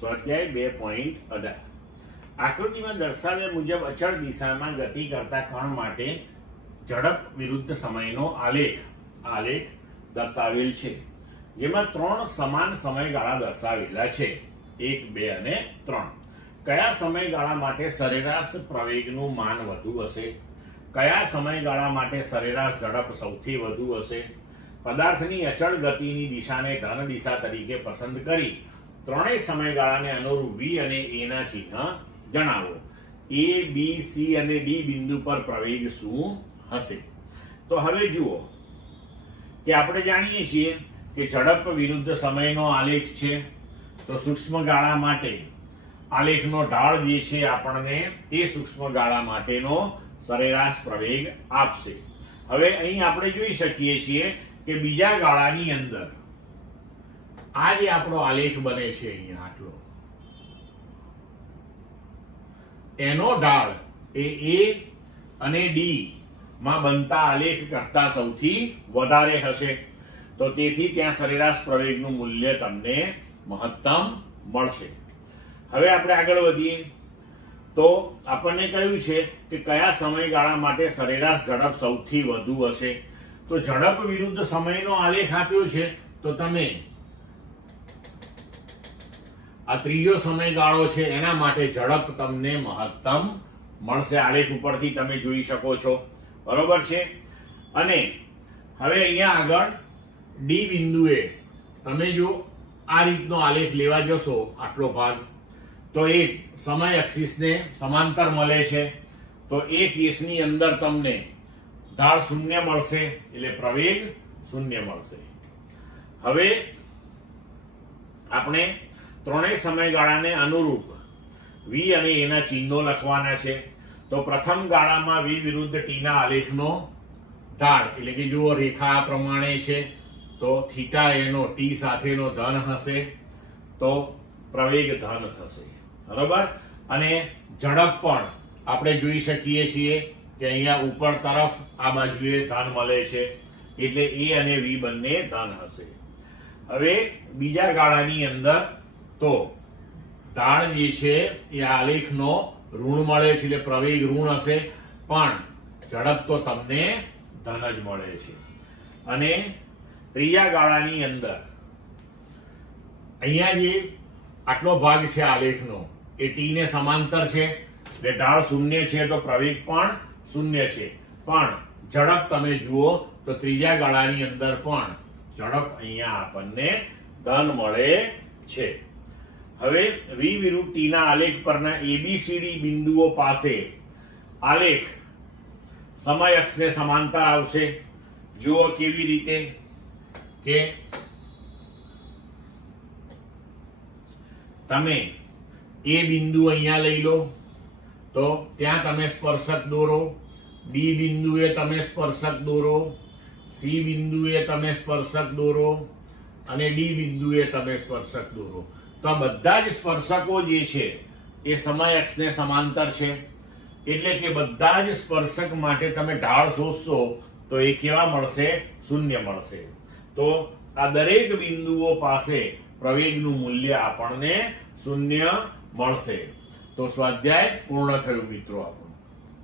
સ્વાધ્યાય 2.18 આકૃતિમાં દર્શાવ્યા મુજબ અચળ દિશામાં ગતિ કરતા કણ માટે ઝડપ વિરુદ્ધ સમયનો આલેખ દર્શાવેલ છે, જેમાં 3 સમાન સમયગાળા દર્શાવેલા છે, 1, 2 અને 3. કયા સમયગાળા માટે સરેરાશ પ્રવેગનું માન વધુ હશે? કયા સમયગાળા માટે સરેરાશ ઝડપ સૌથી વધુ હશે? પદાર્થની અચળ ગતિની દિશાને ધન દિશા તરીકે પસંદ કરી ત્રણેય સમયગાળાને અનુરૂપ V અને A ના ચિહ્ન જણાવો. A, B, C અને D બિંદુ પર પ્રવેગ શું હશે? તો હવે જુઓ કે આપણે જાણીએ છીએ કે ઝડપ વિરુદ્ધ સમયનો આલેખ છે, તો સૂક્ષ્મ ગાળા માટે આલેખનો ઢાળ જે છે આપણને તે સૂક્ષ્મ ગાળા માટેનો સરેરાશ પ્રવેગ આપશે. હવે અહીં આપણે જોઈ શકીએ છીએ કે બીજા ગાળાની અંદર આ જે આપણો આલેખ બને છે, અહીંયા આટલો, એનો ઢાળ એ A અને D માં બનતા આલેખ કરતા સૌથી વધારે હશે, તો તેથી ત્યાં સરેરાશ પ્રવેગનું મૂલ્ય તમને મહત્તમ મળશે. હવે આપણે આગળ વધીએ તો આપણને કહ્યું છે કે કયા સમયગાળા માટે સરેરાશ ઝડપ સૌથી વધુ હશે. તો ઝડપ વિરુદ્ધ સમયનો આલેખ આપ્યો છે, તો તમે આ ત્રીજો સમયગાળો છે એના માટે ઝડપ તમને મહત્તમ મળશે. આલેખ ઉપરથી તમે જોઈ શકો છો, બરોબર છે. અને હવે અહીંયા આગળ D બિંદુએ તમે જો આ રીતનો આલેખ લેવા જશો, આટલો ભાગ, તો એ સમય અક્ષિસને સમાંતર મળે છે, તો એ કેસની અંદર તમને ઢાળ 0 મળશે, એટલે પ્રવેગ 0 મળશે. હવે આપણે ત્રણેય સમયગાળાને અનુરૂપ V અને A ના ચિહ્નો લખવાના છે. તો પ્રથમ ગાળામાં V વિરુદ્ધ T ના આલેખનો ઢાળ, એટલે કે જુઓ રેખા આ પ્રમાણે છે, તો થીટા એનો T સાથેનો ધન હશે, તો પ્રવેગ ધન થશે, બરોબર. અને ઝડપ પણ આપણે જોઈ શકીએ છીએ કે અહીંયા ઉપર તરફ આ બાજુએ ધન મળે છે, એટલે A અને V બંને ધન હશે. હવે બીજા ગાળાની અંદર તો ઢાળ જે છે એ આલેખનો ઋણ મળે છે, એટલે પ્રવેગ ઋણ હશે, પણ ઝડપ તો તમને ધન જ મળે છે. અને ત્રીજા ગાળાની અંદર અહીંયા જે આટલો ભાગ છે આલેખનો એ T ને સમાંતર છે, એટલે ઢાળ 0 છે, તો પ્રવેગ પણ 0 છે, પણ ઝડપ તમે જુઓ તો ત્રીજા ગાળાની અંદર પણ ઝડપ અહીંયા આપણને ધન મળે છે. હવે V વિરુદ્ધ T ના આલેખ પરના ABCD બિંદુઓ પાસે આલેખ સમય અક્ષને સમાંતર આવશે. જુઓ કેવી રીતે કે તમે A બિંદુ અહીંયા લઈ લો, તો ત્યાં તમે સ્પર્શક દોરો, B બિંદુએ તમે સ્પર્શક દોરો, C બિંદુએ તમે સ્પર્શક દોરો અને D બિંદુએ તમે સ્પર્શક દોરો. તો આ બધા જ સ્પર્શકો જે છે એ સમય અક્ષને સમાંતર છે, એટલે કે બધા જ સ્પર્શક માટે તમે ઢાળ શોધશો તો એ કેવા મળશે? 0 મળશે. તો આ દરેક બિંદુઓ પાસે પ્રવેગનું મૂલ્ય આપણને 0 મળશે. તો સ્વાધ્યાય પૂર્ણ થયું મિત્રો આપણું.